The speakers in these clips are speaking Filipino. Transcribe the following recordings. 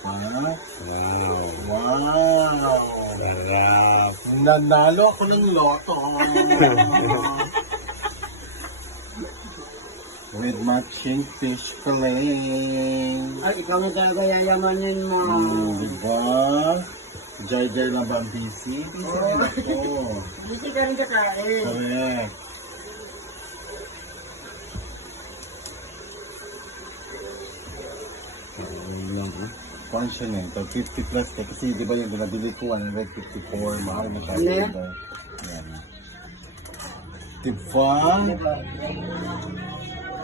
Ha? Wow. Wow! Sarap. Nanalo ako ng loto. With matching fish fillet. Ay, ikaw na talaga yayamanin mo. Diba? Jai na ba ang busy? Busy rin ako. Busy ka rin kakain. Correct. Kung siya na ito, 50 plus eh. Kasi di ba yung binabili ko, 154, mahal masyado Ano? ito. Yan. Diba?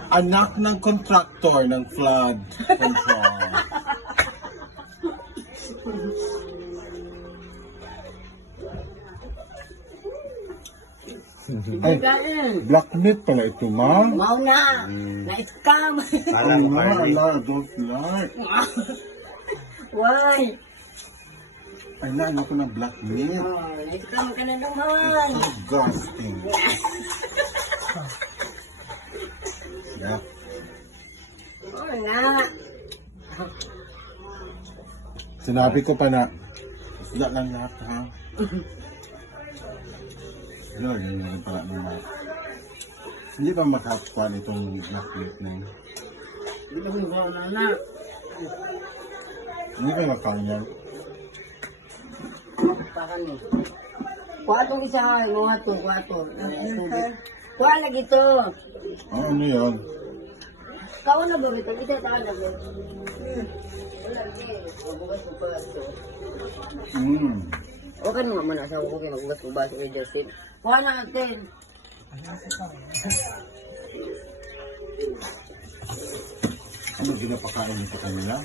Anak ng contractor ng flood control. Ay, Kain. black meat pala ito, ma. Mau na. Na-scam. Ano Parang nga, parang ala, don't like. Why? Ay, naano ko ng black meat. Oh, na-scam ka na naman. Disgusting. Yeah. Oo nga. Sinabi ko pa na, isda lang lahat, ha? Lord, yun yung pala naman. Hindi ba makakuha itong black meat na yun? Hindi ko ba na. Hindi ba makakuha yan? Pakan mo. Kuha itong isa ha. Kuha ito. Kuha ito. Kuha lagi ito. Ah, ano yun? Kau na ba ito? Kita tahan na ba? Wala lagi. Magugas ko pa ito. O kan mo man asawa ko kayo magugas ko ba sa Justin? Kuha na natin. Ano ginapakain nito kanila?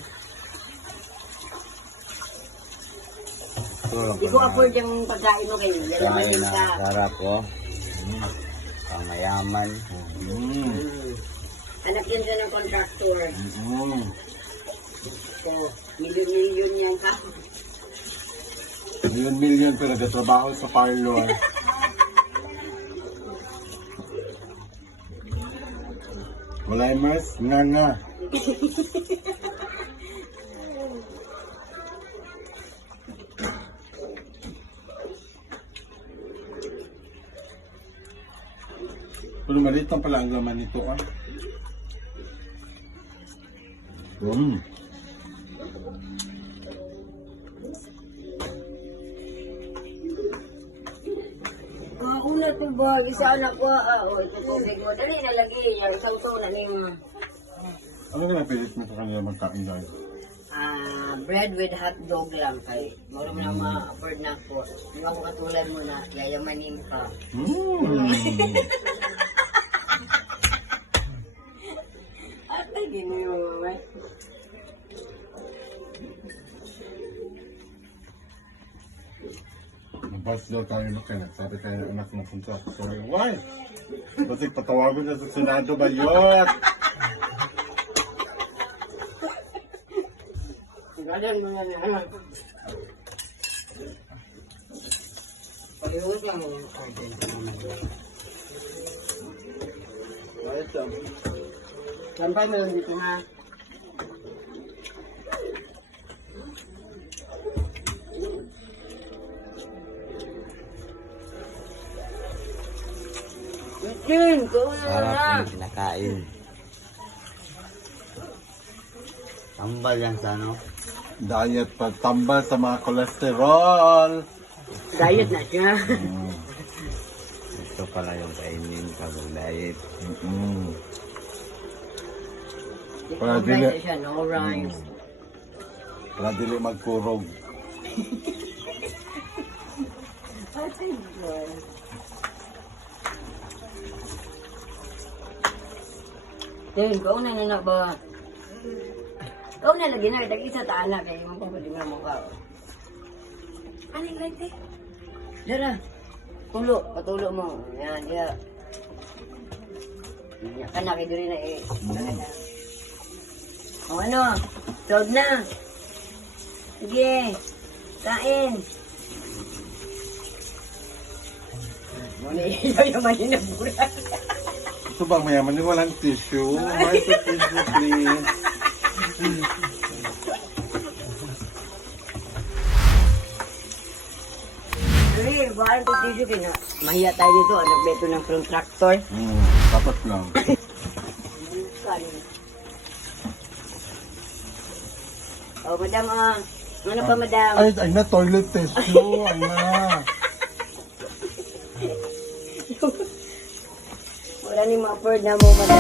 Hindi ko afford yung pagkain mo kayo. kain Lalaman na. ka. Sarap oh. Pamayaman. Anak yun siya ng contractor. So, milyon-milyon yan ka. Million pero nagtatrabaho sa parlor. Wala yung mas? Nga. Pero maliit lang pala ang laman nito, ah. Una ito ba? Isa anak ko. Ito tubig mo. Dali na lagi. Yung sausaw na ni mo. Ano ka napilit mo sa kanila magkain guys? Bread with hot dog lang kay. Mura mo na ma-afford na po. Yung ako katulad mo na yayamanin ka. At lagi niyo mo. Nabas daw tayo na kayo. Sabi tayo ng anak ng punta. Sorry, why? Kasi patawagan niya sa Senado ba yun? Galing mo na naman. Pag-iwas lang mo. Ito. Sampay mo lang dito ha. Itin, kung Sarap na. yung kinakain. Tambal yan sa ano? Diet pa. Tambal sa mga kolesterol. Diet na siya. Ito pala yung kainin kapag diet. Para No dili, rice siya, no rice. para dili magkurog. Tin, kau na na ba? Kau na lagi na, tag-isa ta anak kay mo pa din mo ka. Ano like te? Dara. Tulo, patulo mo. Yan, dia. Ya kana kay diri na eh. O ano? Solve na. Sige. Kain. Muna yung manin na buras. Ito ba mayaman yung walang tissue? May tissue please. buhaan ko tissue kaya na mahiya tayo dito. Nagbeto ng contractor. Dapat lang. Oh, madam, ano pa, madam? Ay na, toilet tissue. Ay na. Wala ni ma-afford na mo, madam.